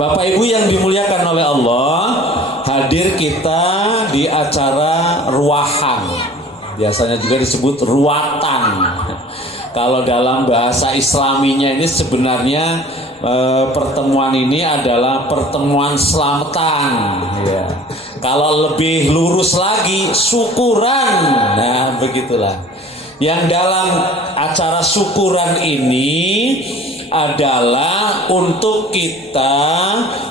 Bapak Ibu yang dimuliakan oleh Allah, hadir kita di acara ruahan. Biasanya juga disebut ruatan. Kalau dalam bahasa Islaminya ini sebenarnya pertemuan ini adalah pertemuan selamatan. Ya. Kalau lebih lurus lagi, syukuran. Nah, begitulah. Yang dalam acara syukuran ini adalah untuk kita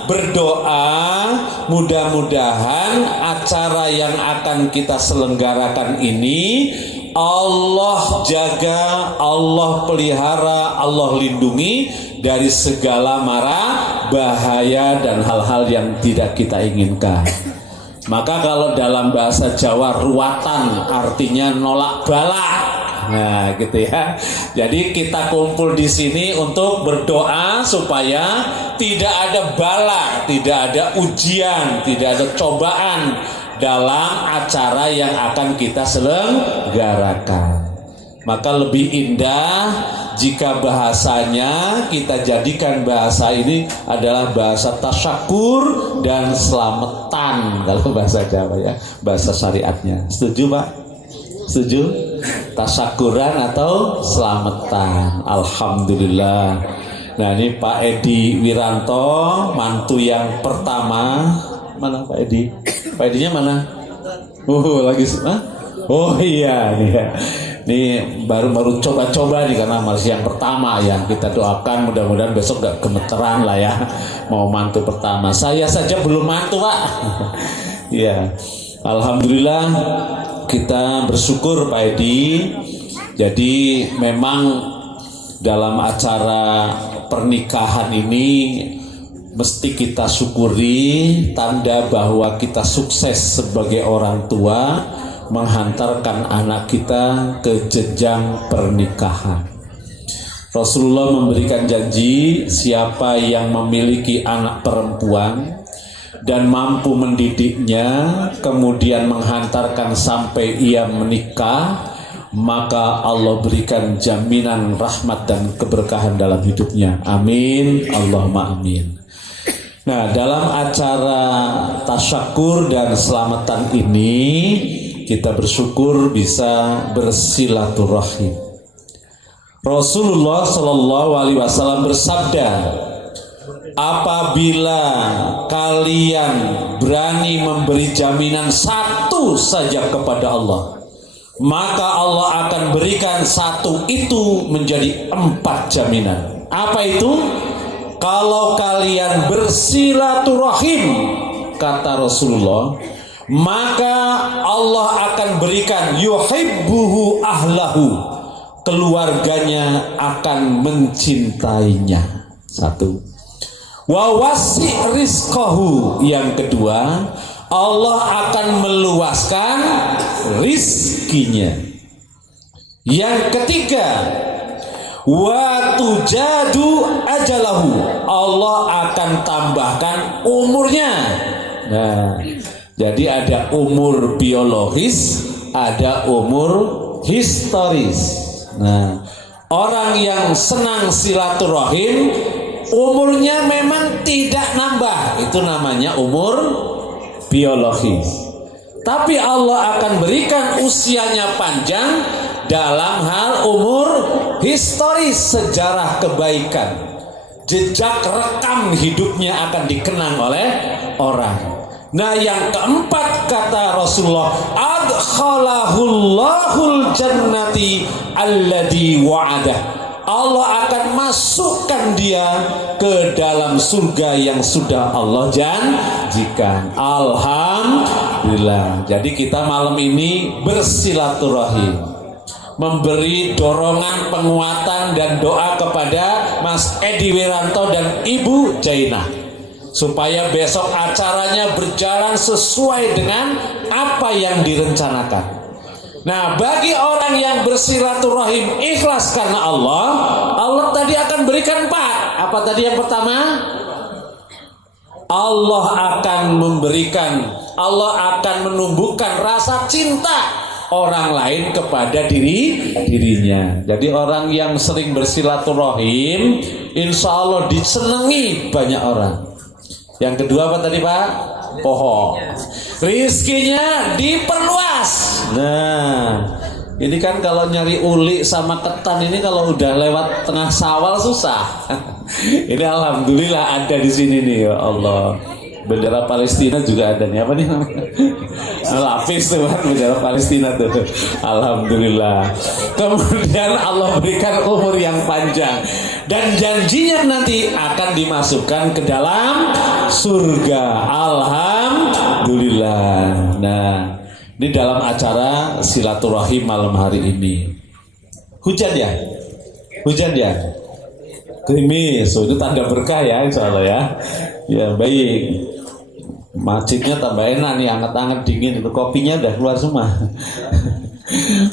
berdoa, mudah-mudahan acara yang akan kita selenggarakan ini Allah jaga, Allah pelihara, Allah lindungi dari segala mara bahaya dan hal-hal yang tidak kita inginkan. Maka kalau dalam bahasa Jawa ruatan artinya nolak bala. Nah, gitu ya. Jadi kita kumpul di sini untuk berdoa supaya tidak ada bala, tidak ada ujian, tidak ada cobaan dalam acara yang akan kita selenggarakan. Maka lebih indah jika bahasanya kita jadikan bahasa ini adalah bahasa tasyakur dan selamatan kalau bahasa Jawa ya, bahasa syariatnya. Setuju Pak? Setuju? Tasyakuran atau selamatan. Alhamdulillah. Nah ini Pak Edi Wiranto, mantu yang pertama. Mana Pak Edi? Pak Edinya mana? Lagi oh iya. Ini baru coba-coba nih karena masih yang pertama ya. Kita doakan mudah-mudahan besok gak gemeteran lah ya. Mau mantu pertama. Saya saja belum mantu Pak. Iya. Alhamdulillah kita bersyukur Pak Edi. Jadi memang dalam acara pernikahan ini mesti kita syukuri, tanda bahwa kita sukses sebagai orang tua menghantarkan anak kita ke jenjang pernikahan. Rasulullah memberikan janji, siapa yang memiliki anak perempuan dan mampu mendidiknya, kemudian menghantarkan sampai ia menikah, maka Allah berikan jaminan rahmat dan keberkahan dalam hidupnya. Amin, Allahumma amin. Nah, dalam acara tasyakur dan selamatan ini kita bersyukur bisa bersilaturahim. Rasulullah Shallallahu Alaihi Wasallam bersabda, apabila kalian berani memberi jaminan satu saja kepada Allah, maka Allah akan berikan satu itu menjadi 4 jaminan. Apa itu? Kalau kalian bersilaturahim, kata Rasulullah, maka Allah akan berikan yuhibbuhu ahlahu, keluarganya akan mencintainya. 1. Wa wasi' rizqahu, yang kedua, Allah akan meluaskan rizkinya. Yang ketiga, wa tujadu ajalahu, Allah akan tambahkan umurnya. Nah, jadi ada umur biologis, ada umur historis. Nah, orang yang senang silaturahim umurnya memang tidak nambah, itu namanya umur biologis. Tapi Allah akan berikan usianya panjang dalam hal umur historis, sejarah kebaikan, jejak rekam hidupnya akan dikenang oleh orang. Nah, yang keempat kata Rasulullah, adkhalahullahul jannati alladhi wa'adah, Allah akan masukkan dia ke dalam surga yang sudah Allah janjikan. Alhamdulillah. Jadi kita malam ini bersilaturahim, memberi dorongan, penguatan dan doa kepada Mas Edi Wiranto dan Ibu Jainah, supaya besok acaranya berjalan sesuai dengan apa yang direncanakan. Nah, bagi orang yang bersilaturahim ikhlas karena Allah, Allah tadi akan berikan 4. Apa tadi yang pertama? Allah akan menumbuhkan rasa cinta orang lain kepada dirinya. Jadi orang yang sering bersilaturahim, insya Allah disenangi banyak orang. Yang kedua apa tadi Pak? Pohon. Rizkinya diperluas. Nah, ini kan kalau nyari uli sama ketan ini kalau udah lewat tengah Syawal susah. Ini alhamdulillah ada di sini nih, ya Allah. Bendera Palestina juga ada nih, apa nih namanya? Lapis tuh kan, bendera Palestina tuh. Alhamdulillah. Kemudian Allah berikan umur yang panjang dan janjinya nanti akan dimasukkan ke dalam surga. Alhamdulillah. Nah, ini dalam acara silaturahim malam hari ini. Hujan ya? Hujan ya? Gerimis. So, itu tanda berkah ya, insya Allah ya. Ya baik. Masjidnya tambah enak nih, anget-anget dingin itu, kopinya udah keluar semua.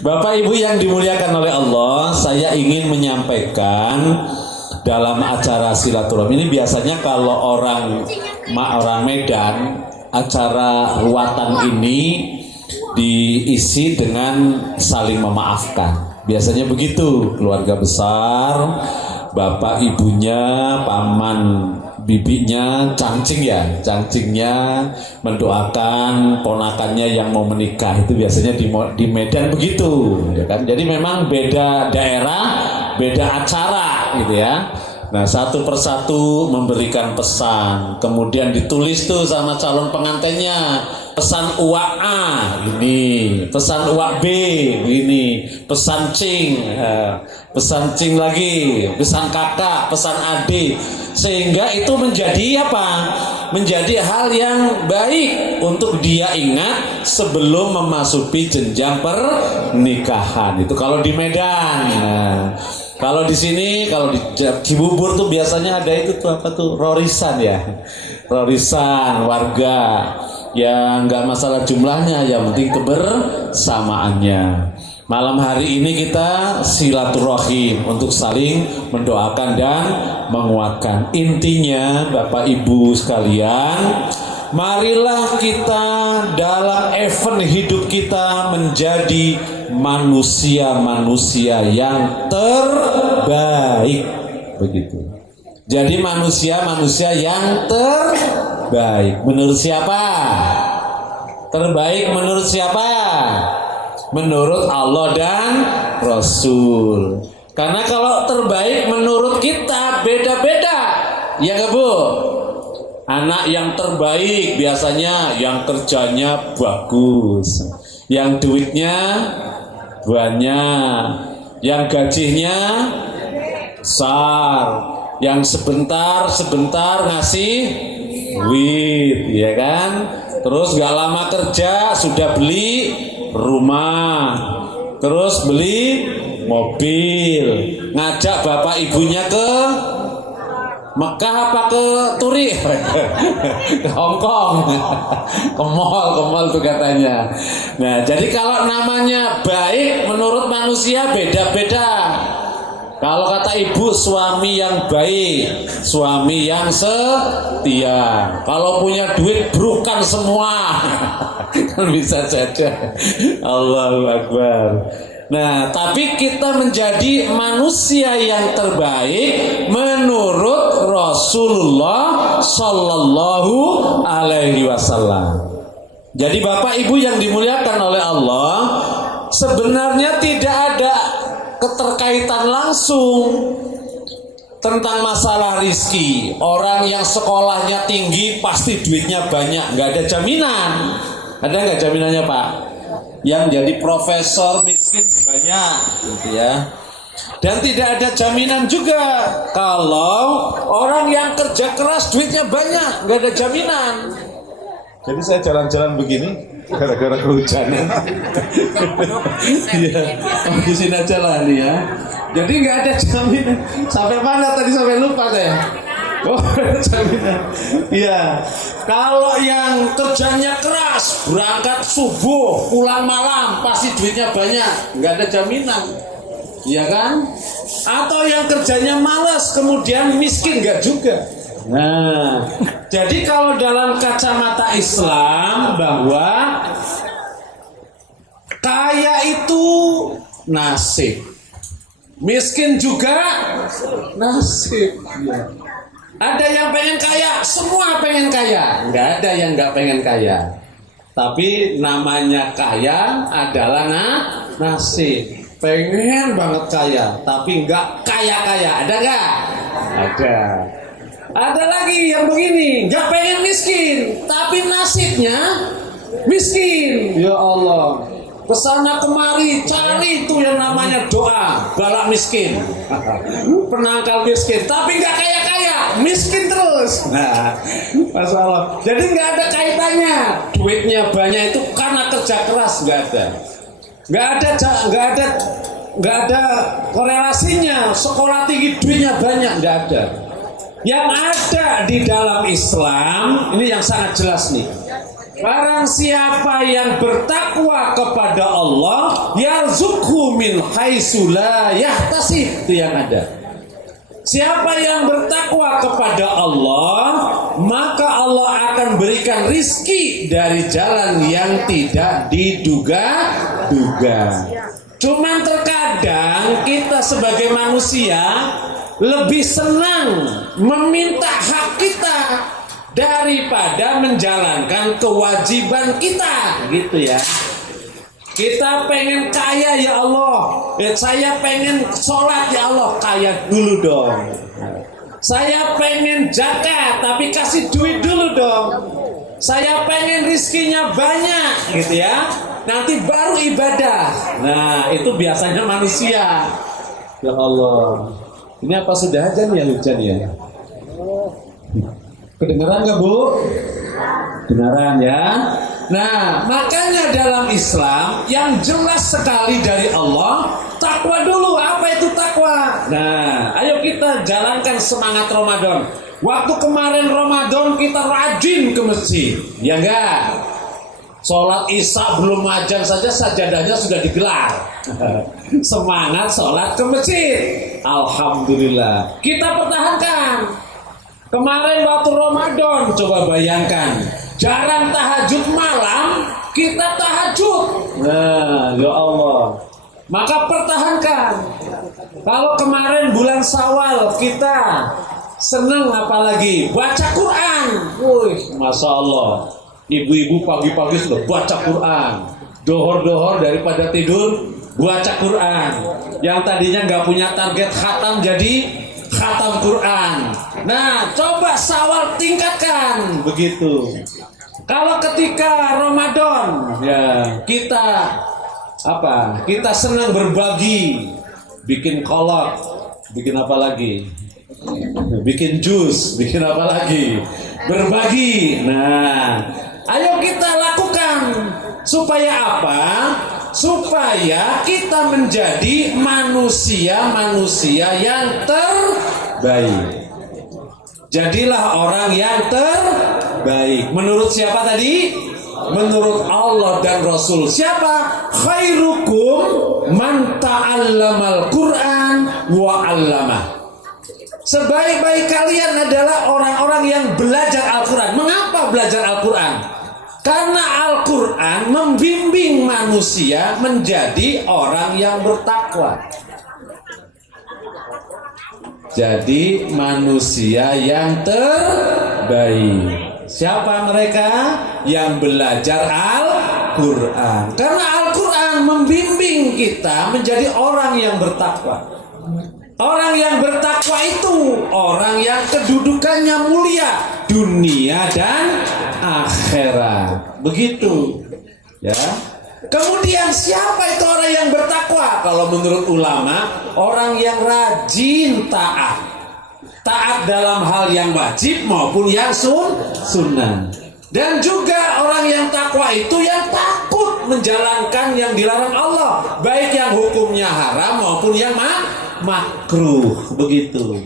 Bapak Ibu yang dimuliakan oleh Allah, saya ingin menyampaikan dalam acara silaturahmi ini biasanya kalau orang Medan, acara ruatan ini diisi dengan saling memaafkan. Biasanya begitu, keluarga besar, bapak ibunya, paman bibinya, cangcingnya mendoakan ponakannya yang mau menikah. Itu biasanya di Medan begitu, ya kan? Jadi memang beda daerah, beda acara gitu ya. Nah, satu persatu memberikan pesan, kemudian ditulis tuh sama calon pengantinnya, pesan uak A ini, pesan uak B ini, pesan cing lagi, pesan kakak, pesan adik, sehingga itu menjadi apa? Menjadi hal yang baik untuk dia ingat sebelum memasuki jenjang pernikahan. Itu kalau di Medan. Nah, kalau di sini, kalau di Cibubur tuh biasanya ada itu tuh apa tuh, rorisan ya, rorisan warga yang nggak masalah jumlahnya, yang penting kebersamaannya. Malam hari ini kita silaturahim untuk saling mendoakan dan menguatkan. Intinya Bapak Ibu sekalian, marilah kita dalam event hidup kita menjadi manusia-manusia yang terbaik. Begitu. Jadi manusia-manusia yang terbaik. Menurut siapa? Terbaik menurut siapa? Menurut Allah dan Rasul. Karena kalau terbaik menurut kita beda-beda. Ya nggak Bu? Anak yang terbaik biasanya yang kerjanya bagus, yang duitnya banyak, yang gajinya besar, yang sebentar ngasih duit, ya kan? Terus gak lama kerja sudah beli rumah, terus beli mobil, ngajak bapak ibunya ke Mekah apa ke Turi? Ke Hongkong, ke mall tuh katanya. Nah, jadi kalau namanya baik menurut manusia beda-beda. Kalau kata ibu, suami yang baik, suami yang setia. Kalau punya duit brukan semua, kan bisa saja. Allahu Akbar. Nah, tapi kita menjadi manusia yang terbaik menurut Rasulullah Sallallahu Alaihi Wasallam. Jadi Bapak Ibu yang dimuliakan oleh Allah, sebenarnya tidak ada keterkaitan langsung tentang masalah rizki. Orang yang sekolahnya tinggi pasti duitnya banyak, nggak ada jaminan. Ada nggak jaminannya Pak? Yang jadi profesor miskin banyak, gitu ya. Dan tidak ada jaminan juga kalau orang yang kerja keras duitnya banyak, nggak ada jaminan. Jadi saya jalan-jalan begini gara-gara kehujanan. Iya, di sini aja lah nih ya. Jadi nggak ada jaminan. Sampai mana tadi, sampai lupa saya. Oh, jaminan. Iya. Kalau yang kerjanya keras, berangkat subuh, pulang malam, pasti duitnya banyak, nggak ada jaminan, iya kan? Atau yang kerjanya malas, kemudian miskin, nggak juga. Nah, jadi kalau dalam kacamata Islam bahwa kaya itu nasib, miskin juga nasib. Ya. Ada yang pengen kaya, semua pengen kaya. Nggak ada yang nggak pengen kaya. Tapi namanya kaya adalah nasib. Pengen banget kaya, tapi nggak kaya-kaya. Ada nggak? Ada. Ada lagi yang begini, nggak pengen miskin, tapi nasibnya miskin. Ya Allah, kesana kemari cari itu yang namanya doa balak miskin, penangkal miskin, tapi nggak kaya-kaya, miskin terus. Nah, masalah. Jadi nggak ada kaitannya. Duitnya banyak itu karena kerja keras, nggak ada. Nggak ada korelasinya. Sekolah tinggi duitnya banyak, nggak ada. Yang ada di dalam Islam ini yang sangat jelas nih. Barang siapa yang bertakwa kepada Allah, yarzuqhu min haitsu la yahtasib, itu yang ada. Siapa yang bertakwa kepada Allah, maka Allah akan berikan rizki dari jalan yang tidak diduga-duga. Cuman terkadang kita sebagai manusia lebih senang meminta hak kita daripada menjalankan kewajiban kita, gitu ya. Kita pengen kaya ya Allah, saya pengen sholat ya Allah, kaya dulu dong. Saya pengen zakat, tapi kasih duit dulu dong. Saya pengen rizkinya banyak, gitu ya. Nanti baru ibadah. Nah, itu biasanya manusia. Ya Allah. Ini apa sudah aja nih hujan ya? Kedengeran nggak Bu? Kedengeran ya? Nah, makanya dalam Islam yang jelas sekali dari Allah, takwa dulu. Apa itu takwa? Nah, ayo kita jalankan semangat Ramadan. Waktu kemarin Ramadan kita rajin ke masjid, ya enggak? Sholat Isya belum azan saja sajadahnya sudah digelar. Semangat sholat ke masjid. Alhamdulillah. Kita pertahankan. Kemarin waktu Ramadan, coba bayangkan, jarang tahajud malam, kita tahajud. Nah, ya Allah. Maka pertahankan. Kalau kemarin bulan Syawal kita senang apalagi baca Quran. Wih, Masya Allah. Ibu-ibu pagi-pagi sudah baca Quran. Dohor-dohor daripada tidur baca Quran. Yang tadinya nggak punya target khatam jadi khatam Quran. Nah, coba Syawal tingkatkan begitu. Kalau ketika Ramadan, ya kita apa? Kita senang berbagi, bikin kolak, bikin apa lagi? Bikin jus, bikin apa lagi? Berbagi. Nah, ayo kita lakukan supaya apa? Supaya kita menjadi manusia-manusia yang terbaik. Jadilah orang yang terbaik. Menurut siapa tadi? Menurut Allah dan Rasul. Siapa? Khairukum man ta'allamal Qur'an wa 'allamah. Sebaik-baik kalian adalah orang-orang yang belajar Al-Quran. Mengapa belajar Al-Quran? Karena Al-Quran membimbing manusia menjadi orang yang bertakwa. Jadi manusia yang terbaik. Siapa mereka? Yang belajar Al-Quran. Karena Al-Quran membimbing kita menjadi orang yang bertakwa. Orang yang bertakwa itu orang yang kedudukannya mulia dunia dan akhirat. Begitu. Ya. Kemudian siapa itu orang yang bertakwa? Kalau menurut ulama, orang yang rajin taat. Taat dalam hal yang wajib maupun yang sunnah. Dan juga orang yang takwa itu yang takut menjalankan yang dilarang Allah, baik yang hukumnya haram maupun yang makruh. Begitu.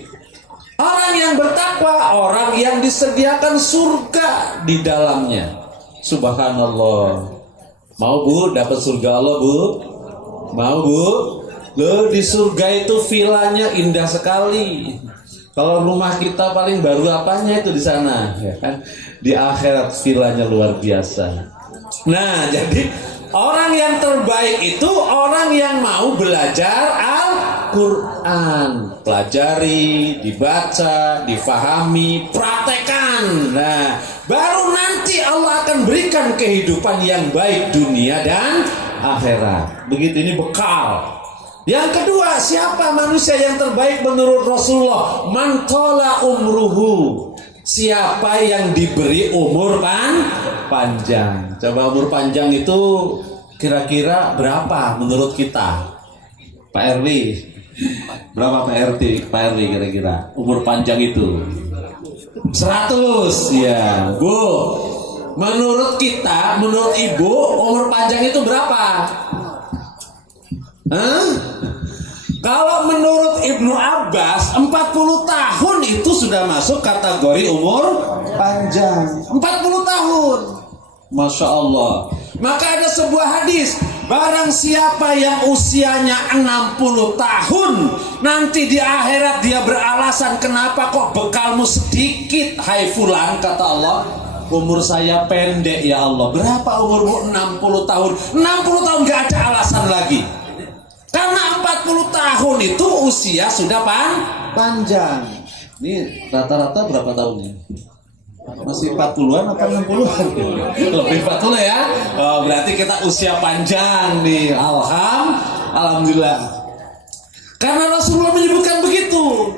Orang yang bertakwa, orang yang disediakan surga di dalamnya. Subhanallah. Mau Bu dapat surga Allah Bu? Mau Bu? Loh, di surga itu vilanya indah sekali. Kalau rumah kita paling baru apanya itu di sana, ya kan? Di akhirat vilanya luar biasa. Nah, jadi orang yang terbaik itu orang yang mau belajar Al-Quran. Pelajari, dibaca, difahami, praktekan. Nah, baru nanti Allah akan berikan kehidupan yang baik dunia dan akhirat. Begitu, ini bekal. Yang kedua, siapa manusia yang terbaik menurut Rasulullah? Man tala umruhu. Siapa yang diberi umur panjang. Coba umur panjang itu kira-kira berapa menurut kita? Pak Erli, berapa Pak Erli kira-kira umur panjang itu? 100. Ya, Bu. Menurut kita, menurut Ibu, umur panjang itu berapa? Hah? Kalau menurut Ibnu Abbas 40 tahun itu sudah masuk kategori umur panjang. 40 tahun. Masya Allah. Maka ada sebuah hadis, barang siapa yang usianya 60 tahun, nanti di akhirat dia beralasan, kenapa kok bekalmu sedikit, hai fulan, kata Allah. Umur saya pendek ya Allah. Berapa umurmu? 60 tahun. 60 tahun gak ada alasan lagi. Karena 40 tahun itu usia sudah panjang. Ini rata-rata berapa tahunnya? Masih 40-an apa 60-an? Lebih 40 ya. Oh, berarti kita usia panjang nih. Alhamdulillah. Karena Rasulullah menyebutkan begitu.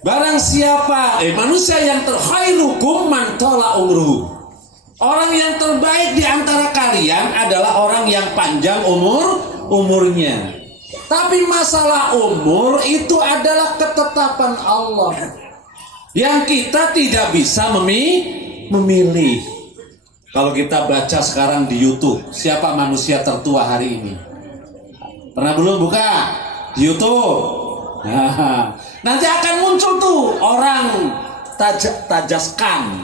Barang siapa manusia yang khairukum man tala umruhu. Orang yang terbaik di antara kalian adalah orang yang panjang umurnya. Tapi masalah umur itu adalah ketetapan Allah yang kita tidak bisa memilih. Kalau kita baca sekarang di YouTube, siapa manusia tertua hari ini? Pernah belum buka di YouTube? Nah, nanti akan muncul tuh orang tajaskan,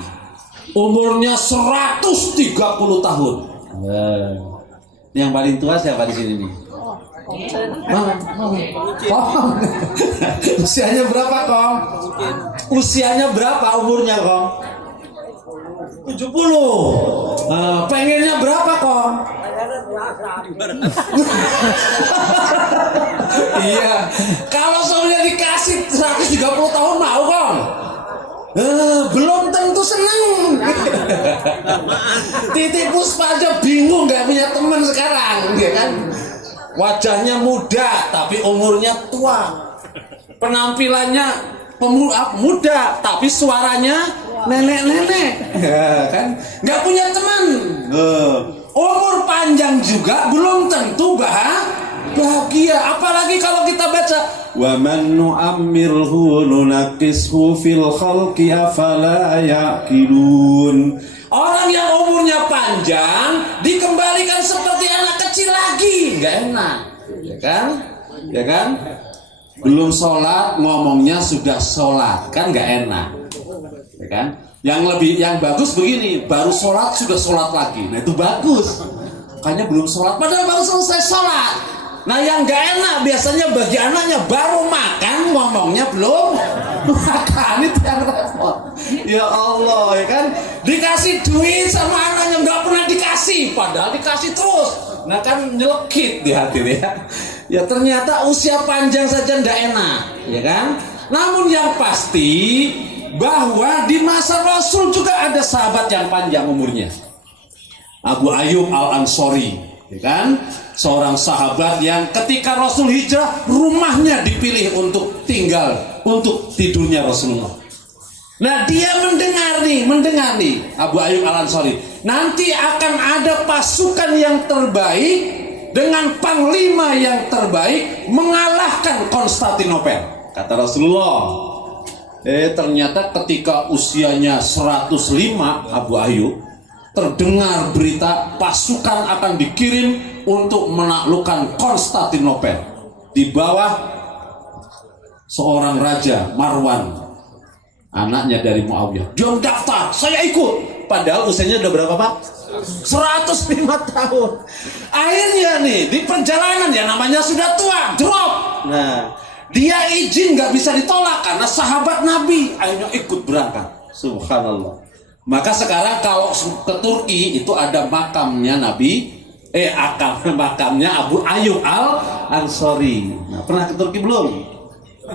umurnya 130 tahun. Yang paling tua siapa di sini nih? Usianya berapa, Kong? Usianya berapa umurnya, Kong? 70. Pengennya berapa, Kong? Iya. Kalau soalnya dikasih 130 tahun mau, Kong? Belum tentu senang. Titi Puspa aja bingung gak punya teman sekarang, ya kan? Wajahnya muda tapi umurnya tua. Penampilannya muda tapi suaranya nenek-nenek. Kan? Gak punya teman. Umur panjang juga belum tentu bahagia. Apalagi kalau kita baca wa man nu'ammirhu nunaqishu fil khalqi afala yaqilun. Orang yang umurnya panjang dikembalikan seperti anak kecil lagi, nggak enak, ya kan? Belum sholat ngomongnya sudah sholat, kan nggak enak, ya kan? Yang bagus begini, baru sholat sudah sholat lagi, nah itu bagus. Makanya belum sholat, padahal baru selesai sholat. Nah yang nggak enak biasanya bagi anaknya baru makan ngomongnya belum makan, itu yang repot. Ya Allah, ya kan? Dikasih duit sama anaknya nggak pernah dikasih, padahal dikasih terus. Nah kan nyelekit di hati ya. Ya ternyata usia panjang saja nggak enak, ya kan? Namun yang pasti bahwa di masa Rasul juga ada sahabat yang panjang umurnya. Abu Ayyub Al-Ansori, ya kan? Seorang sahabat yang ketika Rasul hijrah, rumahnya dipilih untuk tinggal, untuk tidurnya Rasulullah. Nah dia mendengar nih Abu Ayyub Al-Ansori, nanti akan ada pasukan yang terbaik dengan panglima yang terbaik mengalahkan Konstantinopel, kata Rasulullah. Ternyata ketika usianya 105 Abu Ayyub, terdengar berita pasukan akan dikirim untuk menaklukkan Konstantinopel di bawah seorang raja Marwan, anaknya dari Muawiyah. Dia daftar, saya ikut. Padahal usianya udah berapa, Pak? 105 tahun. Akhirnya nih di perjalanan, ya namanya sudah tua, drop. Nah, dia izin nggak bisa ditolak karena sahabat Nabi. Akhirnya ikut berangkat. Subhanallah. Maka sekarang kalau ke Turki itu ada makamnya Nabi, makamnya Abu Ayyub Ansori. Nah, pernah ke Turki belum?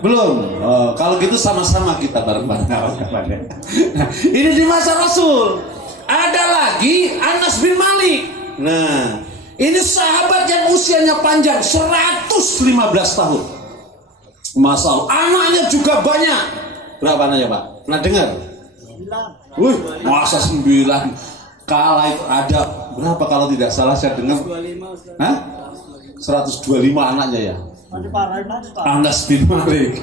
Belum. Oh, kalau gitu sama-sama kita bareng-bareng. Nah, ini di masa Rasul. Ada lagi Anas bin Malik. Nah, ini sahabat yang usianya panjang 115 tahun. Masya Allah. Anaknya juga banyak. Berapa anaknya, Pak? Pernah dengar? 9. Wih, masa 9? Kala itu ada berapa kalau tidak salah saya dengar? 125. Hah? 125 anaknya ya. Anas bin Malik.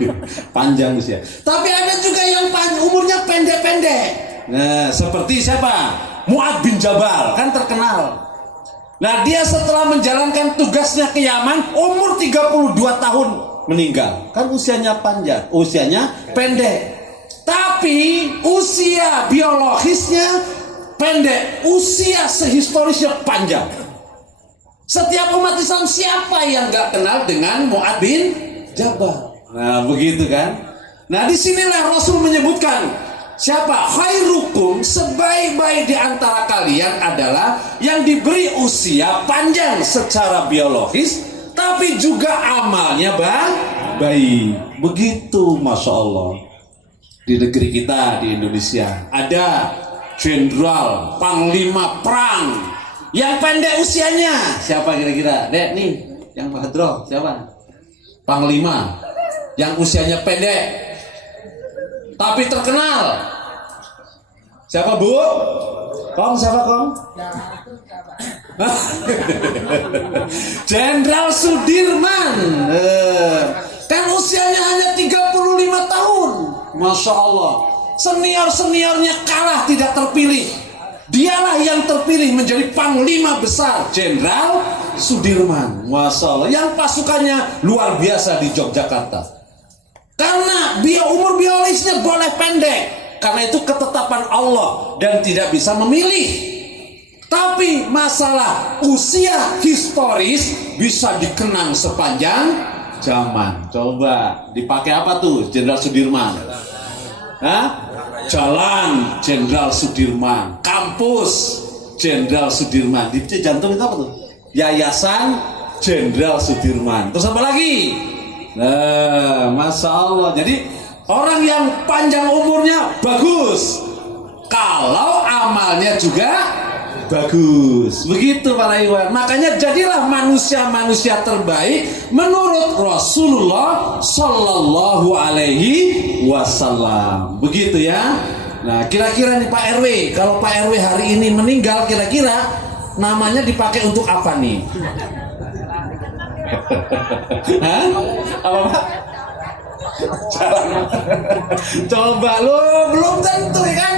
Panjang usia. Tapi ada juga yang umurnya pendek-pendek. Nah, seperti siapa? Mu'ad bin Jabal, kan terkenal. Nah, dia setelah menjalankan tugasnya ke Yaman, umur 32 tahun meninggal. Kan usianya panjang, usianya pendek. Tapi usia biologisnya pendek, usia sehistorisnya panjang. Setiap umat Islam siapa yang gak kenal dengan Mu'ad bin Jabal? Nah, begitu kan? Nah, disinilah Rasul menyebutkan siapa? Khairukum, sebaik-baik di antara kalian adalah yang diberi usia panjang secara biologis, tapi juga amalnya baik. Begitu, Masya Allah. Di negeri kita, di Indonesia, ada jenderal, panglima perang yang pendek usianya. Siapa kira-kira? Dek nih, yang Hadroh, siapa? Panglima yang usianya pendek tapi terkenal. Siapa, Bu? Kong, siapa, Kong? Jenderal Sudirman. Kan usianya hanya 35 tahun. Masya Allah. Senior-seniornya kalah, tidak terpilih. Dialah yang terpilih menjadi panglima besar, Jenderal Sudirman. Masya Allah. Yang pasukannya luar biasa di Yogyakarta. Karena umur biologisnya boleh pendek, karena itu ketetapan Allah dan tidak bisa memilih. Tapi masalah usia historis bisa dikenang sepanjang zaman. Coba dipakai apa tuh Jenderal Sudirman? Hah? Jalan Jenderal Sudirman, kampus Jenderal Sudirman. Di jantung itu apa tuh? Yayasan Jenderal Sudirman. Terus apa lagi? Nah, Masya Allah. Jadi orang yang panjang umurnya bagus, kalau amalnya juga bagus. Begitu para ikhwan. Makanya jadilah manusia-manusia terbaik menurut Rasulullah Sallallahu Alaihi Wasallam. Begitu ya. Nah, kira-kira nih Pak RW, kalau Pak RW hari ini meninggal, kira-kira namanya dipakai untuk apa nih? Hah? Apa Pak? Coba lo belum tentu ya kan?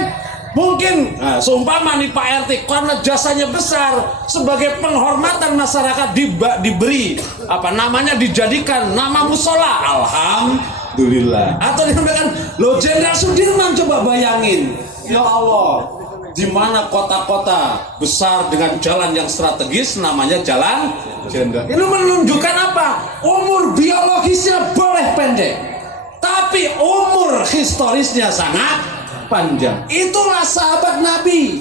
Mungkin seumpama nih Pak RT karena jasanya besar, sebagai penghormatan masyarakat diberi apa namanya, dijadikan nama musola, alhamdulillah. Atau dinamakan lo Jenderal Sudirman. Coba bayangin, ya Allah, di mana kota-kota besar dengan jalan yang strategis namanya jalan Jenderal. Ini menunjukkan apa? Umur biologisnya boleh pendek, tapi umur historisnya sangat panjang. Itulah sahabat Nabi.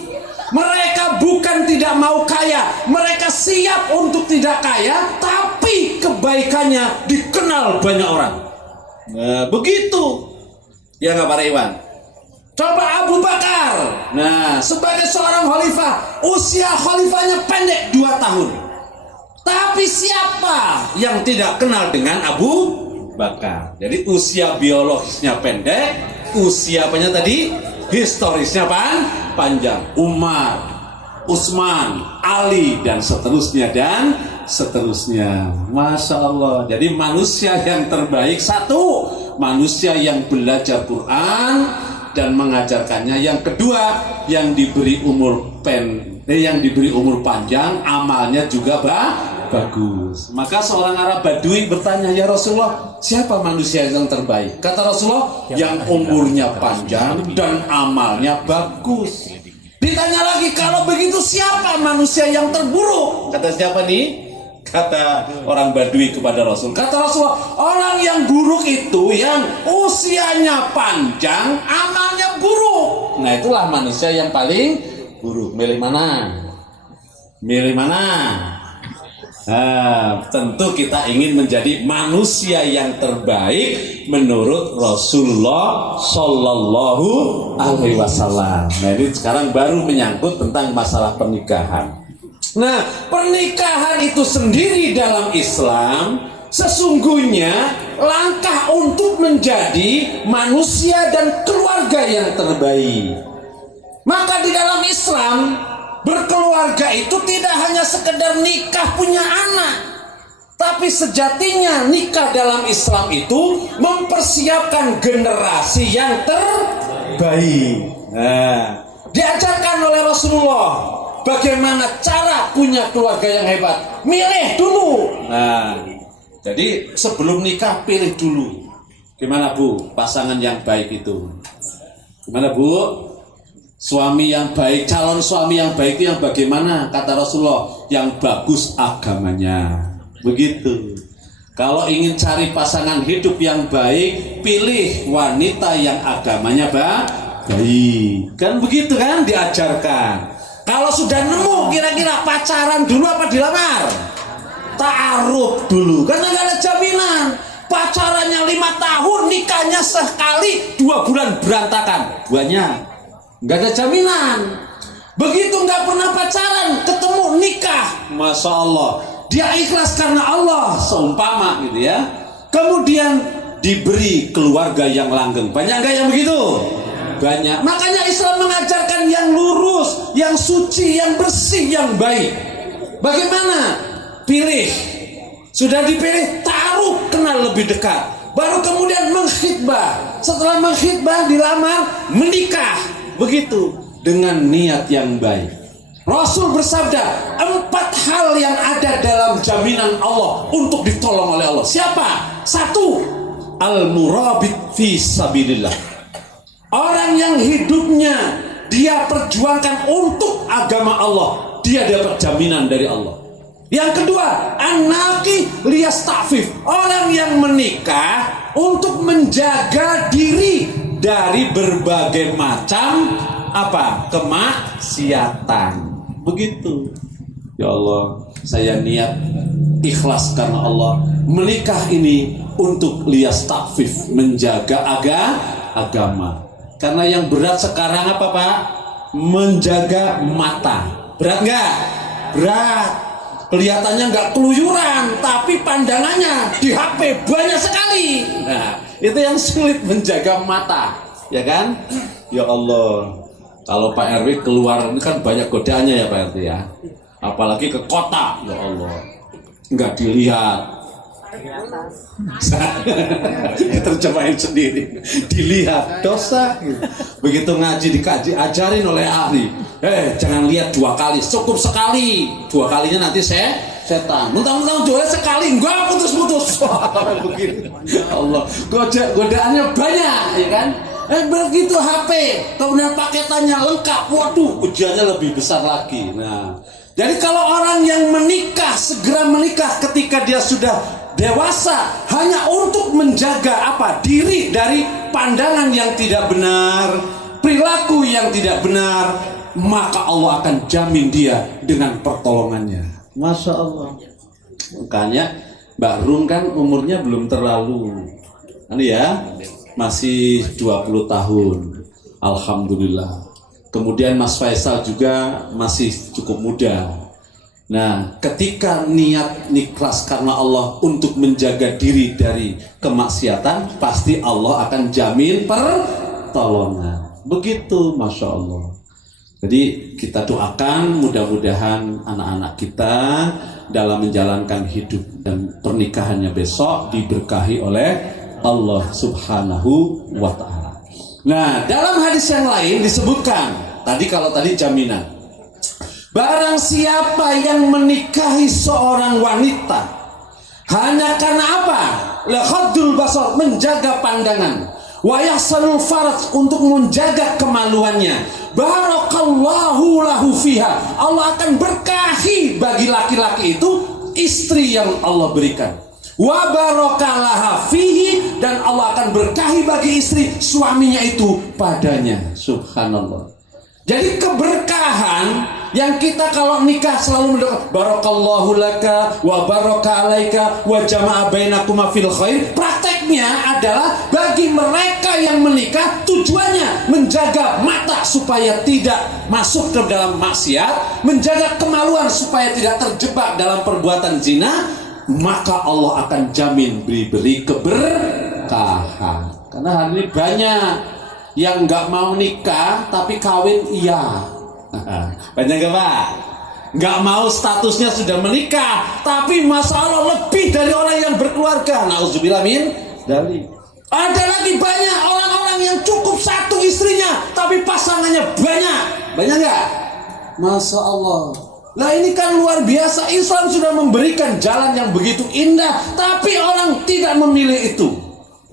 Mereka bukan tidak mau kaya, mereka siap untuk tidak kaya, tapi kebaikannya dikenal banyak orang. Nah, begitu. Ya nggak Pak Iwan? Coba Abu Bakar. Nah, sebagai seorang khalifah, usia khalifahnya pendek 2 tahun. Tapi siapa yang tidak kenal dengan Abu Bakar? Jadi usia biologisnya pendek, usia apanya tadi? Historisnya panjang. Umar, Utsman, Ali, dan seterusnya dan seterusnya. Masya Allah. Jadi manusia yang terbaik satu, manusia yang belajar Quran dan mengajarkannya. Yang kedua, yang diberi umur yang diberi umur panjang, amalnya juga bagus. Maka seorang Arab Badui bertanya, ya Rasulullah, siapa manusia yang terbaik? Kata Rasulullah, yang umurnya panjang dan amalnya bagus. Ditanya lagi, kalau begitu siapa manusia yang terburuk? Kata siapa nih? Kata orang Badui kepada Rasul. Kata Rasulullah, orang yang buruk itu yang usianya panjang, amalnya buruk. Nah, itulah manusia yang paling buruk. Milih mana? Milih mana? Tentu kita ingin menjadi manusia yang terbaik menurut Rasulullah Shallallahu Alaihi Wasallam. Nah, ini sekarang baru menyangkut tentang masalah pernikahan. Nah, pernikahan itu sendiri dalam Islam sesungguhnya langkah untuk menjadi manusia dan keluarga yang terbaik. Maka di dalam Islam berkeluarga itu tidak hanya sekedar nikah punya anak, tapi sejatinya nikah dalam Islam itu mempersiapkan generasi yang terbaik. Nah, diajarkan oleh Rasulullah bagaimana cara punya keluarga yang hebat. Milih dulu. Nah, jadi sebelum nikah pilih dulu. Gimana Bu, pasangan yang baik itu? Gimana Bu? Suami yang baik, calon suami yang baik itu yang bagaimana? Kata Rasulullah, yang bagus agamanya. Begitu. Kalau ingin cari pasangan hidup yang baik, pilih wanita yang agamanya baik. Kan begitu kan diajarkan. Kalau sudah nemu kira-kira pacaran dulu apa dilamar? Ta'aruf dulu. Karena nggak ada jaminan. Pacarannya 5 tahun, nikahnya sekali 2 bulan berantakan. Banyak. Gak ada jaminan. Begitu gak pernah pacaran, ketemu nikah, Masya Allah, dia ikhlas karena Allah, seumpama gitu ya. Kemudian diberi keluarga yang langgeng. Banyak gak yang begitu? Banyak. Makanya Islam mengajarkan yang lurus, yang suci, yang bersih, yang baik. Bagaimana? Pilih. Sudah dipilih, taruh, kenal lebih dekat. Baru kemudian mengkhitbah. Setelah mengkhitbah, dilamar, menikah. Begitu, dengan niat yang baik. Rasul bersabda, 4 hal yang ada dalam jaminan Allah untuk ditolong oleh Allah. Siapa? 1, al-murabit fi sabilillah. Orang yang hidupnya dia perjuangkan untuk agama Allah, dia dapat jaminan dari Allah. Yang kedua, an-naqi liyastafif. Orang yang menikah untuk menjaga diri dari berbagai macam kemaksiatan. Begitu. Ya Allah, saya niat ikhlas karena Allah. Menikah ini untuk liyastafif, menjaga agama. Karena yang berat sekarang apa Pak? Menjaga mata. Berat nggak? Berat. Kelihatannya nggak keluyuran, tapi pandangannya di HP banyak sekali. Nah, itu yang sulit, menjaga mata, ya kan? Ya Allah, kalau Pak RW keluar ini kan banyak godaannya ya Pak RW ya. Apalagi ke kota, ya Allah, nggak dilihat. Terjemahin sendiri, dilihat dosa. Begitu ngaji dikaji, ajarin oleh ahli. Jangan lihat 2 kali, cukup sekali. 2 kalinya nanti setan. Mentang-mentang jualnya sekali, enggak putus-putus. Begini. Allah, godaannya banyak, ya kan? Begitu HP, kemudian paketannya lengkap. Waduh, ujiannya lebih besar lagi. Nah, jadi kalau orang yang menikah, segera menikah ketika dia sudah dewasa, hanya untuk menjaga diri dari pandangan yang tidak benar, perilaku yang tidak benar, maka Allah akan jamin dia dengan pertolongannya. Masya Allah. Makanya Mbak Rum kan umurnya belum terlalu ya, masih 20 tahun. Alhamdulillah. Kemudian Mas Faisal juga masih cukup muda. Nah, ketika niat ikhlas karena Allah untuk menjaga diri dari kemaksiatan, pasti Allah akan jamin pertolongan. Begitu, Masya Allah. Jadi kita doakan mudah-mudahan anak-anak kita dalam menjalankan hidup dan pernikahannya besok diberkahi oleh Allah Subhanahu wa ta'ala. Nah, dalam hadis yang lain disebutkan, tadi jaminan, barang siapa yang menikahi seorang wanita hanya karena Lakhadul basar, menjaga pandangan, wa yahsanul faraj, untuk menjaga kemaluannya, barakallahu lahu fiha, Allah akan berkahi bagi laki-laki itu istri yang Allah berikan. Wa barakalaha fihi, dan Allah akan berkahi bagi istri suaminya itu padanya. Subhanallah. Jadi keberkahan yang kita kalau nikah selalu mendoakan barakallahu laka wa baraka alaika wa jama'a bainakuma fil khair. Prakteknya adalah bagi mereka yang menikah tujuannya menjaga mata supaya tidak masuk ke dalam maksiat, menjaga kemaluan supaya tidak terjebak dalam perbuatan zina, maka Allah akan jamin beri keberkahan. Karena hari ini banyak yang nggak mau nikah tapi kawin iya. Banyak gak Pak? Nggak mau statusnya sudah menikah tapi masalah lebih dari orang yang berkeluarga. Nauzubillah min dzalik. Ada lagi banyak orang-orang yang cukup satu istrinya tapi pasangannya banyak. Banyak nggak? Masya Allah. Nah ini kan luar biasa. Islam sudah memberikan jalan yang begitu indah tapi orang tidak memilih itu.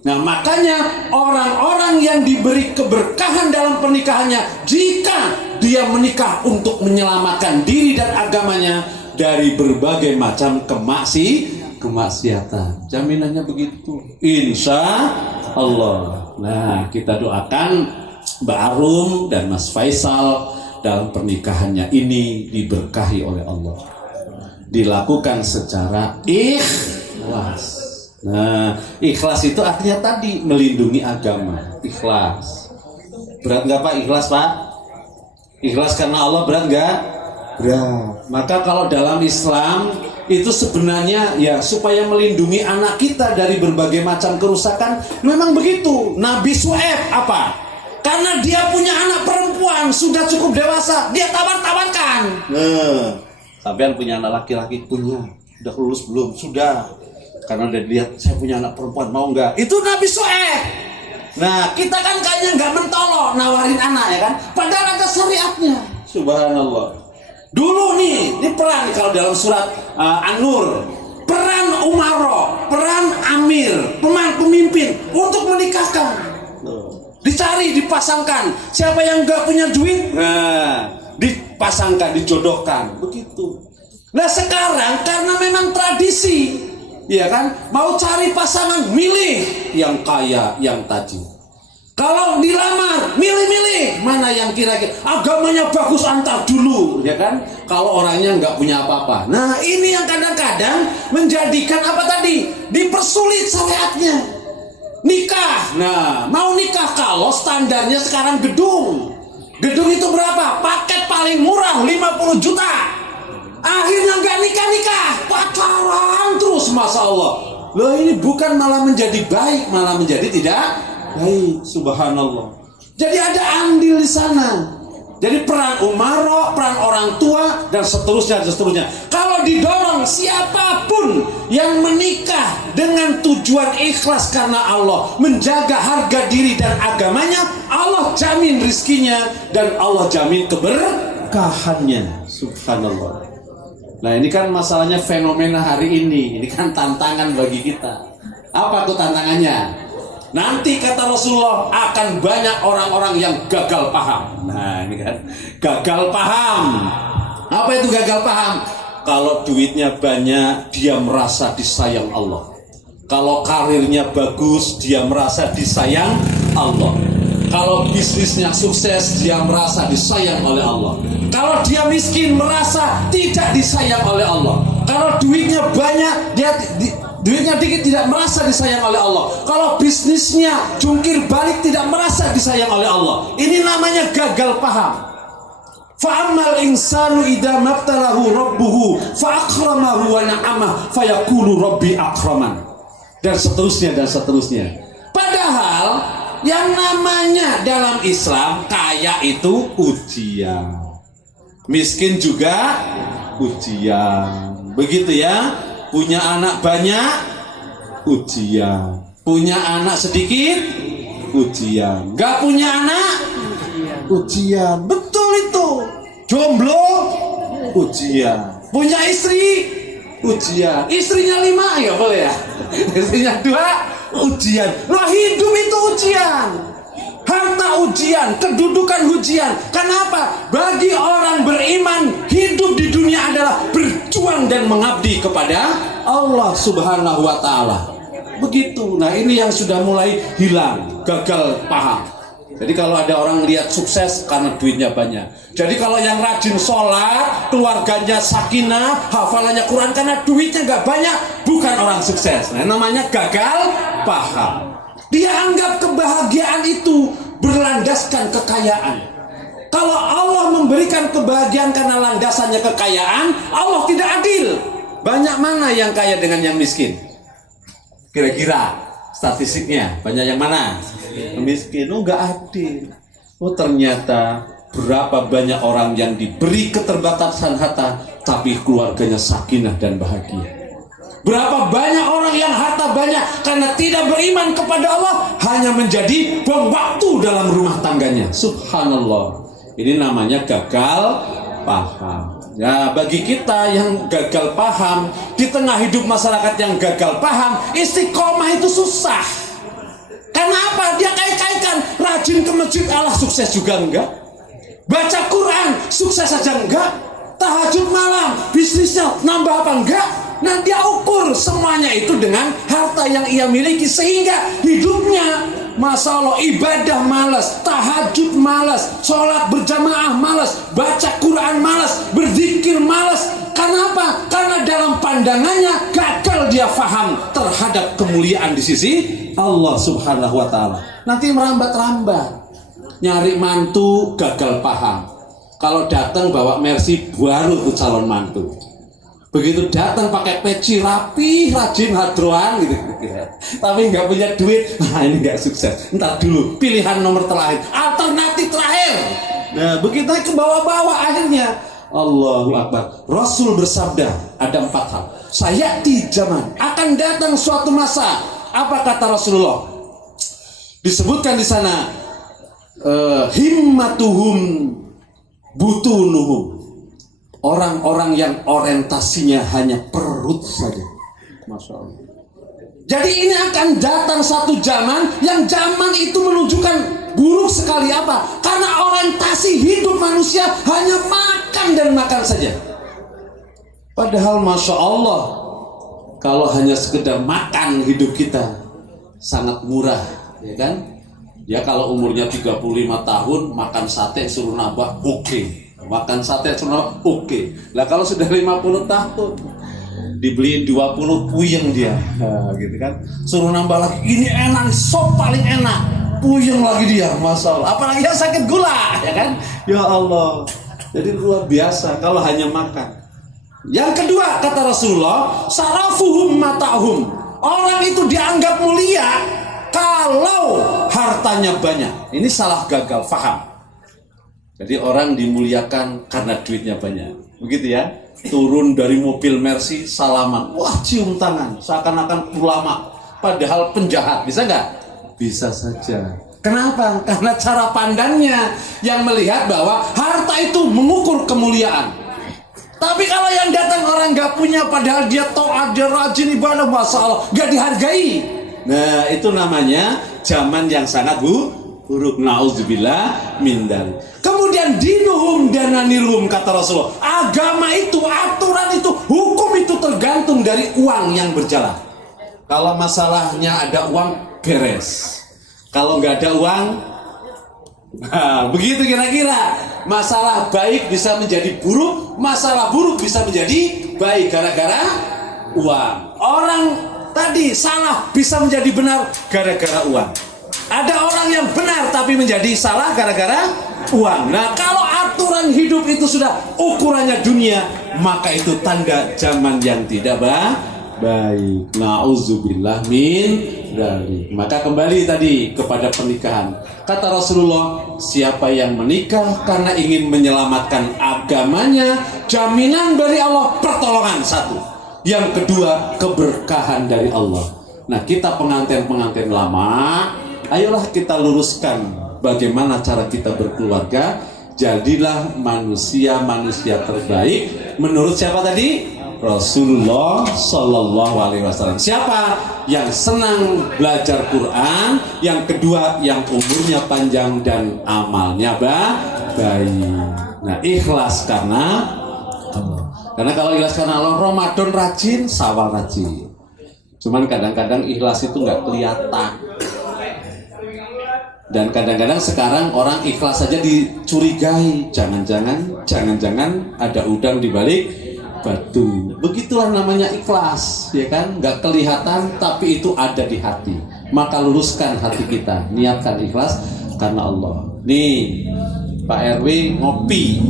Nah makanya orang-orang yang diberi keberkahan dalam pernikahannya, jika dia menikah untuk menyelamatkan diri dan agamanya dari berbagai macam kemaksiatan, jaminannya begitu, insya Allah. Nah kita doakan Mbak Arum dan Mas Faisal dalam pernikahannya ini diberkahi oleh Allah, dilakukan secara ikhlas. Nah, ikhlas itu artinya tadi melindungi agama. Ikhlas. Berat nggak Pak? Ikhlas Pak? Ikhlas karena Allah berat nggak? Berat. Maka kalau dalam Islam itu sebenarnya ya supaya melindungi anak kita dari berbagai macam kerusakan. Memang begitu. Nabi Syuaib apa? Karena dia punya anak perempuan sudah cukup dewasa, dia tawar-tawarkan. Sampean punya anak laki-laki? Punya. Udah lulus belum? Sudah. Karena udah lihat saya punya anak perempuan, mau nggak? Itu Nabi Syuaib. Nah kita kan kayaknya nggak mentolo nawarin anak ya kan, padahal ada syariatnya. Subhanallah. Dulu nih ini peran kalau dalam surat An-Nur, peran umaro, peran amir, pemimpin untuk menikahkan. Dicari, dipasangkan. Siapa yang nggak punya duit, nah dipasangkan, dijodohkan, begitu. Nah sekarang karena memang tradisi, ya kan, mau cari pasangan milih yang kaya, yang tajir. Kalau dilamar milih-milih mana yang kira-kira agamanya bagus, antar dulu, ya kan. Kalau orangnya nggak punya apa-apa. Nah ini yang kadang-kadang menjadikan apa tadi, dipersulit syariatnya. Nikah, nah mau nikah kalau standarnya sekarang gedung itu berapa? Paket paling murah 50 juta. Akhirnya nggak nikah, pacaran terus, Masya Allah. Loh ini bukan malah menjadi baik, malah menjadi tidak baik. Subhanallah. Jadi ada andil di sana. Jadi peran umaro, peran orang tua, dan seterusnya. Kalau didorong siapapun yang menikah dengan tujuan ikhlas karena Allah, menjaga harga diri dan agamanya, Allah jamin rizkinya dan Allah jamin keberkahannya. Subhanallah. Nah ini kan masalahnya fenomena hari ini kan tantangan bagi kita. Apa tuh tantangannya? Nanti kata Rasulullah akan banyak orang-orang yang gagal paham. Nah ini kan gagal paham. Apa itu gagal paham? Kalau duitnya banyak dia merasa disayang Allah. Kalau karirnya bagus dia merasa disayang Allah. Kalau bisnisnya sukses dia merasa disayang oleh Allah. Kalau dia miskin merasa tidak disayang oleh Allah. Kalau duitnya banyak duitnya dikit tidak merasa disayang oleh Allah. Kalau bisnisnya jungkir balik tidak merasa disayang oleh Allah. Ini namanya gagal paham. Fa'ammal insanu idza mabtalahu rabbuhu fa'akramahu wa na'amahu fayaqulu rabbi akraman. Dan seterusnya. Padahal yang namanya dalam Islam kaya itu ujian, miskin juga ujian, begitu ya. Punya anak banyak ujian, punya anak sedikit ujian, gak punya anak ujian, betul itu. Jomblo ujian, punya istri ujian, istrinya 5 ya boleh ya, istrinya 2 ujian. Loh hidup itu ujian, harta ujian, kedudukan ujian. Kenapa? Bagi orang beriman hidup di dunia adalah berjuang dan mengabdi kepada Allah Subhanahu wa ta'ala. Begitu. Nah ini yang sudah mulai hilang, gagal paham. Jadi kalau ada orang lihat sukses karena duitnya banyak. Jadi kalau yang rajin sholat, keluarganya sakinah, hafalannya Quran karena duitnya nggak banyak, bukan orang sukses. Nah, namanya gagal paham. Dia anggap kebahagiaan itu berlandaskan kekayaan. Kalau Allah memberikan kebahagiaan karena landasannya kekayaan, Allah tidak adil. Banyak mana yang kaya dengan yang miskin? Kira-kira statistiknya banyak yang mana? Miskin. Oh, nggak adil. Oh, ternyata berapa banyak orang yang diberi keterbatasan harta tapi keluarganya sakinah dan bahagia. Berapa banyak orang yang harta banyak karena tidak beriman kepada Allah, hanya menjadi bom waktu dalam rumah tangganya. Subhanallah. Ini namanya gagal paham. Ya, bagi kita yang gagal paham, di tengah hidup masyarakat yang gagal paham, istiqomah itu susah. Karena apa? Dia kait-kaitkan, rajin ke masjid Allah sukses juga enggak, baca Quran sukses saja enggak, tahajud malam bisnisnya nambah apa enggak. Nah, dia ukur semuanya itu dengan harta yang ia miliki, sehingga hidupnya Masya Allah, ibadah malas, tahajud malas, sholat berjamaah malas, baca Quran malas, berzikir malas. Karena apa? Karena dalam pandangannya gagal dia faham terhadap kemuliaan di sisi Allah Subhanahu wa Ta'ala. Nanti merambat-rambat, nyari mantu gagal paham. Kalau datang bawa Mercy baru tuh calon mantu. Begitu datang pakai peci rapi, rajin hadroan gitu. Tapi nggak punya duit, nah ini nggak sukses. Entar dulu, pilihan nomor terakhir, alternatif terakhir. Nah, begitu ke bawah-bawah akhirnya. Allahu Akbar. Rasul bersabda, ada 4 hal. Sayati zaman, akan datang suatu masa. Apa kata Rasulullah? Disebutkan di sana, himmatuhum butunuhum. Orang-orang yang orientasinya hanya perut saja. Masya Allah. Jadi ini akan datang satu zaman yang zaman itu menunjukkan buruk sekali. Apa? Karena orientasi hidup manusia hanya makan dan makan saja. Padahal Masya Allah, kalau hanya sekedar makan hidup kita sangat murah, ya kan? Ya kalau umurnya 35 tahun makan sate suruh nambah, oke. Makan sate cuma oke. Lah kalau sudah 50 tahun dibeliin 20 puyeng dia, nah, gitu kan. Suruh nambah lagi, ini enak, sop paling enak, puyeng lagi dia, Masya Allah. Apalagi yang sakit gula, ya kan. Ya Allah. Jadi luar biasa kalau hanya makan. Yang kedua kata Rasulullah, sarafuhum mata'hum. Orang itu dianggap mulia kalau hartanya banyak. Ini salah gagal faham. Jadi orang dimuliakan karena duitnya banyak. Begitu ya. Turun dari mobil Mercy, salaman. Wah, cium tangan. Seakan-akan ulama. Padahal penjahat. Bisa nggak? Bisa saja. Kenapa? Karena cara pandangnya yang melihat bahwa harta itu mengukur kemuliaan. Tapi kalau yang datang orang nggak punya, padahal dia taat, dia rajin ibadah, Masya Allah, nggak dihargai. Nah, itu namanya zaman yang sangat buruk. Na'udzubillah min dzalik. Kemudian dinuhum dananilhum, kata Rasulullah. Agama itu, aturan itu, hukum itu tergantung dari uang yang berjalan. Kalau masalahnya ada uang, beres. Kalau nggak ada uang, nah, begitu kira-kira. Masalah baik bisa menjadi buruk, masalah buruk bisa menjadi baik gara-gara uang. Orang tadi salah bisa menjadi benar gara-gara uang. Ada orang yang benar tapi menjadi salah gara-gara uang. Nah, kalau aturan hidup itu sudah ukurannya dunia, maka itu tanda zaman yang tidak baik. Na'udzubillah min dzalik. Maka kembali tadi kepada pernikahan. Kata Rasulullah, siapa yang menikah karena ingin menyelamatkan agamanya, jaminan dari Allah pertolongan satu. Yang kedua, keberkahan dari Allah. Nah, kita pengantin-pengantin lama, ayolah kita luruskan bagaimana cara kita berkeluarga. Jadilah manusia-manusia terbaik menurut siapa tadi? Rasulullah Sallallahu Alaihi Wasallam. Siapa yang senang belajar Quran? Yang kedua, yang umurnya panjang dan amalnya baik. Nah, ikhlas karena Allah. Karena kalau ikhlas karena Allah, Ramadan rajin, Syawal rajin. Cuman kadang-kadang ikhlas itu nggak kelihatan. Dan kadang-kadang sekarang orang ikhlas saja dicurigai, jangan-jangan ada udang di balik batu. Begitulah namanya ikhlas, ya kan? Nggak kelihatan tapi itu ada di hati. Maka luruskan hati kita, niatkan ikhlas karena Allah. Nih Pak RW ngopi,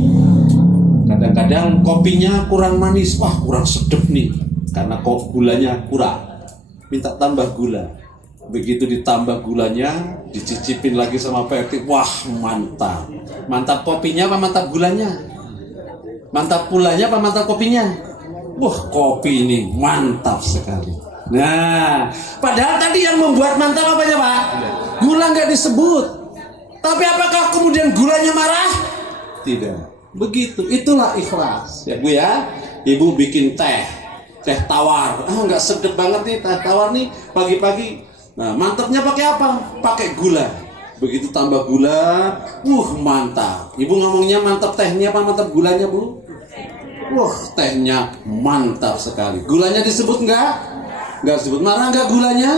kadang-kadang kopinya kurang manis, wah kurang sedap nih, karena kok gulanya kurang, minta tambah gula. Begitu ditambah gulanya, dicicipin lagi sama Pak RT, wah mantap. Mantap kopinya apa mantap gulanya? Mantap gulanya apa mantap kopinya? Wah kopi ini mantap sekali. Nah, padahal tadi yang membuat mantap apanya Pak? Gula nggak disebut. Tapi apakah kemudian gulanya marah? Tidak. Begitu, itulah ikhlas. Ya Bu ya, Ibu bikin teh tawar. Nggak sedap banget nih teh tawar nih pagi-pagi. Nah, mantapnya pakai apa? Pakai gula. Begitu tambah gula, mantap. Ibu ngomongnya mantap tehnya apa mantap gulanya, Bu? Tehnya mantap sekali. Gulanya disebut nggak? Nggak disebut. Marah nggak gulanya?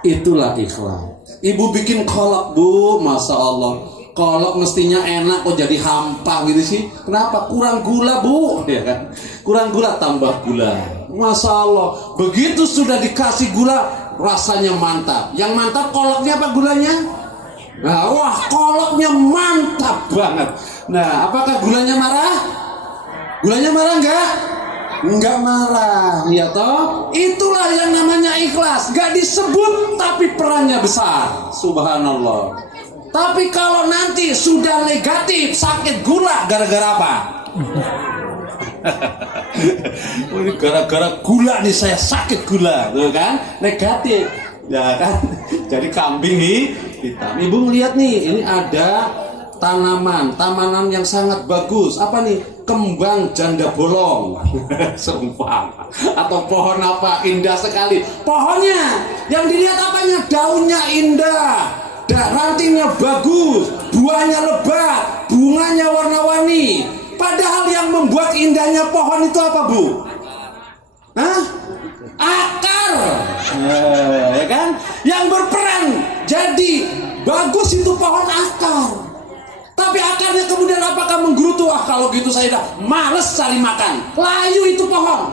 Itulah ikhlas. Ibu bikin kolak, Bu, Masya Allah. Kolak mestinya enak, kok jadi hampa gitu sih? Kenapa? Kurang gula, Bu, ya kan? Kurang gula, tambah gula. Masya Allah. Begitu sudah dikasih gula, rasanya mantap. Yang mantap kolaknya apa gulanya? Nah, wah kolaknya mantap banget. Nah, apakah gulanya marah? Gulanya marah enggak? Enggak marah, ya toh? Itulah yang namanya ikhlas. Gak disebut tapi perannya besar. Subhanallah. Tapi kalau nanti sudah negatif, sakit gula, gara-gara apa? Gara-gara gula nih saya sakit gula, tuh kan? Negatif, ya kan? Jadi kambing hitam. Ibu melihat nih, ini ada tanaman yang sangat bagus. Apa nih? Kembang janda bolong. Sumpah. Atau pohon apa? Indah sekali. Pohonnya, yang dilihat apanya? Daunnya indah, rantingnya bagus, buahnya lebat, bunganya warna-warni. Padahal yang membuat indahnya pohon itu apa, Bu? Akar, ya kan? Yang berperan jadi bagus itu pohon akar. Tapi akarnya kemudian apakah menggerutu? Kalau gitu saya udah males cari makan. Layu itu pohon.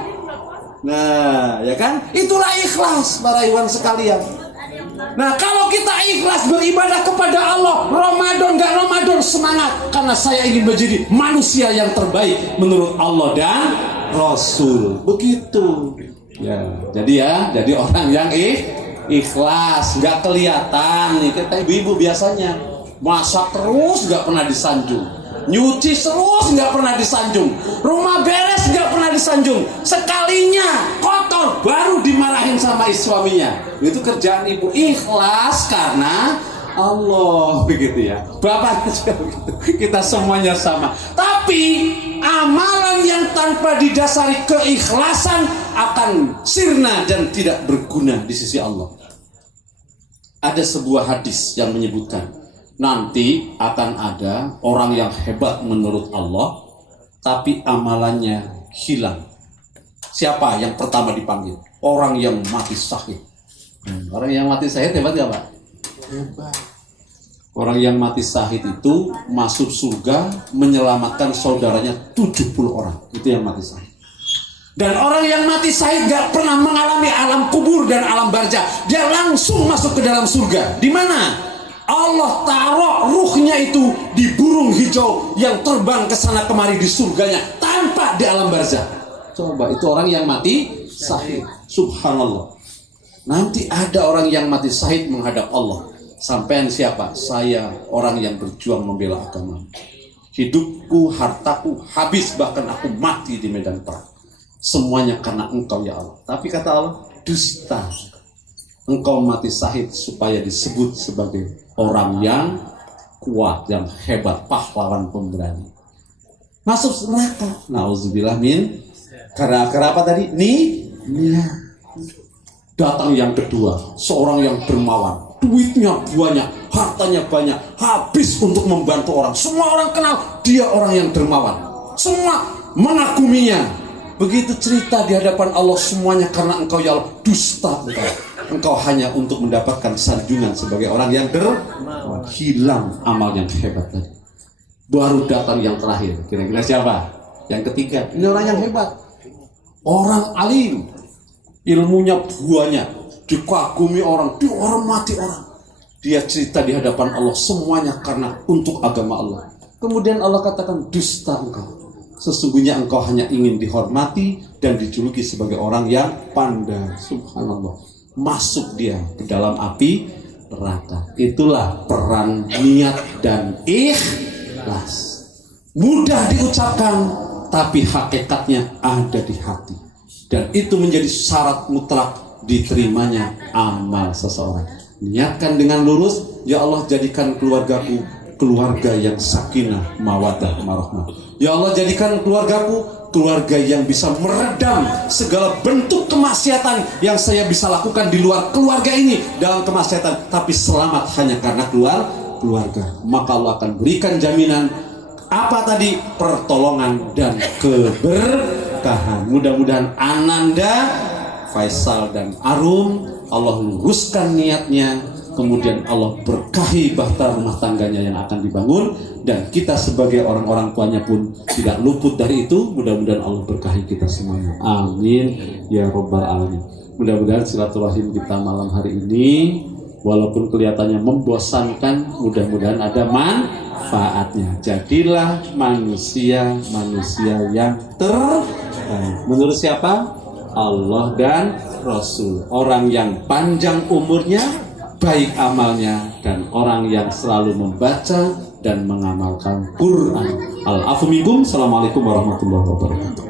Nah, ya kan? Itulah ikhlas para ikhwan sekalian. Nah, kalau kita ikhlas beribadah kepada Allah, Ramadan gak Ramadan, semangat, karena saya ingin menjadi manusia yang terbaik menurut Allah dan Rasul. Begitu. Ya, jadi orang yang ikhlas, gak kelihatan nih. Kita ibu-ibu biasanya masak terus gak pernah disanjung, nyuci terus gak pernah disanjung, rumah beres gak pernah disanjung, sekalinya kotor baru dimarahin sama suaminya. Itu kerjaan ibu. Ikhlas karena Allah, begitu ya. Bapak juga begitu. Kita semuanya sama. Tapi amalan yang tanpa didasari keikhlasan akan sirna dan tidak berguna di sisi Allah. Ada sebuah hadis yang menyebutkan nanti akan ada orang yang hebat menurut Allah, tapi amalannya hilang. Siapa yang pertama dipanggil? Orang yang mati syahid. Orang yang mati syahid hebat gak Pak? Hebat. Orang yang mati syahid itu masuk surga menyelamatkan saudaranya 70 orang. Itu yang mati syahid. Dan orang yang mati syahid gak pernah mengalami alam kubur dan alam barzah. Dia langsung masuk ke dalam surga. Di mana? Allah taruh ruhnya itu di burung hijau yang terbang ke sana kemari di surganya tanpa di alam barzah. Coba, itu orang yang mati syahid. Subhanallah. Nanti ada orang yang mati syahid menghadap Allah. Sampean siapa? Saya orang yang berjuang membela agama. Hidupku, hartaku habis, bahkan aku mati di medan perang. Semuanya karena Engkau ya Allah. Tapi kata Allah, dusta. Engkau mati syahid supaya disebut sebagai orang yang kuat, yang hebat, pahlawan pemberani. Masuk neraka. Nauzubillah min. Karena apa tadi? Datang yang kedua, seorang yang dermawan. Duitnya banyak, hartanya banyak, habis untuk membantu orang. Semua orang kenal dia orang yang dermawan. Semua mengaguminya. Begitu cerita di hadapan Allah, semuanya karena Engkau ya Allah. Dusta engkau. Engkau hanya untuk mendapatkan sanjungan sebagai orang yang dermawan. hilang amal yang hebat tadi. Baru datang yang terakhir. Kira-kira siapa? Yang ketiga. Ini orang yang hebat. Orang alim. Ilmunya banyak. Dikagumi orang. Dihormati orang. Dia cerita di hadapan Allah semuanya karena untuk agama Allah. Kemudian Allah katakan, dusta engkau. Sesungguhnya engkau hanya ingin dihormati dan dijuluki sebagai orang yang pandai. Subhanallah. Masuk dia ke dalam api neraka. Itulah peran niat dan ikhlas. Mudah diucapkan, tapi hakikatnya ada di hati. Dan itu menjadi syarat mutlak diterimanya amal seseorang. Niatkan dengan lurus, ya Allah jadikan keluargaku keluarga yang sakinah, mawaddah, warahmah. Ya Allah jadikan keluargaku keluarga yang bisa meredam segala bentuk kemaksiatan yang saya bisa lakukan di luar keluarga ini dalam kemaksiatan, tapi selamat hanya karena keluarga. Maka Allah akan berikan jaminan apa tadi? Pertolongan dan keberkahan. Mudah-mudahan Ananda, Faisal dan Arum Allah luruskan niatnya, kemudian Allah berkahi bahtera rumah tangganya yang akan dibangun, dan kita sebagai orang-orang tuanya pun tidak luput dari itu. Mudah-mudahan Allah berkahi kita semuanya. Amin ya robbal alamin. Mudah-mudahan silaturahim kita malam hari ini, walaupun kelihatannya membosankan, mudah-mudahan ada manfaatnya. Jadilah manusia yang terbaik. Menurut siapa? Allah dan Rasul. Orang yang panjang umurnya, baik amalnya, dan orang yang selalu membaca dan mengamalkan Quran. Al-afu minkum. Assalamualaikum warahmatullahi wabarakatuh.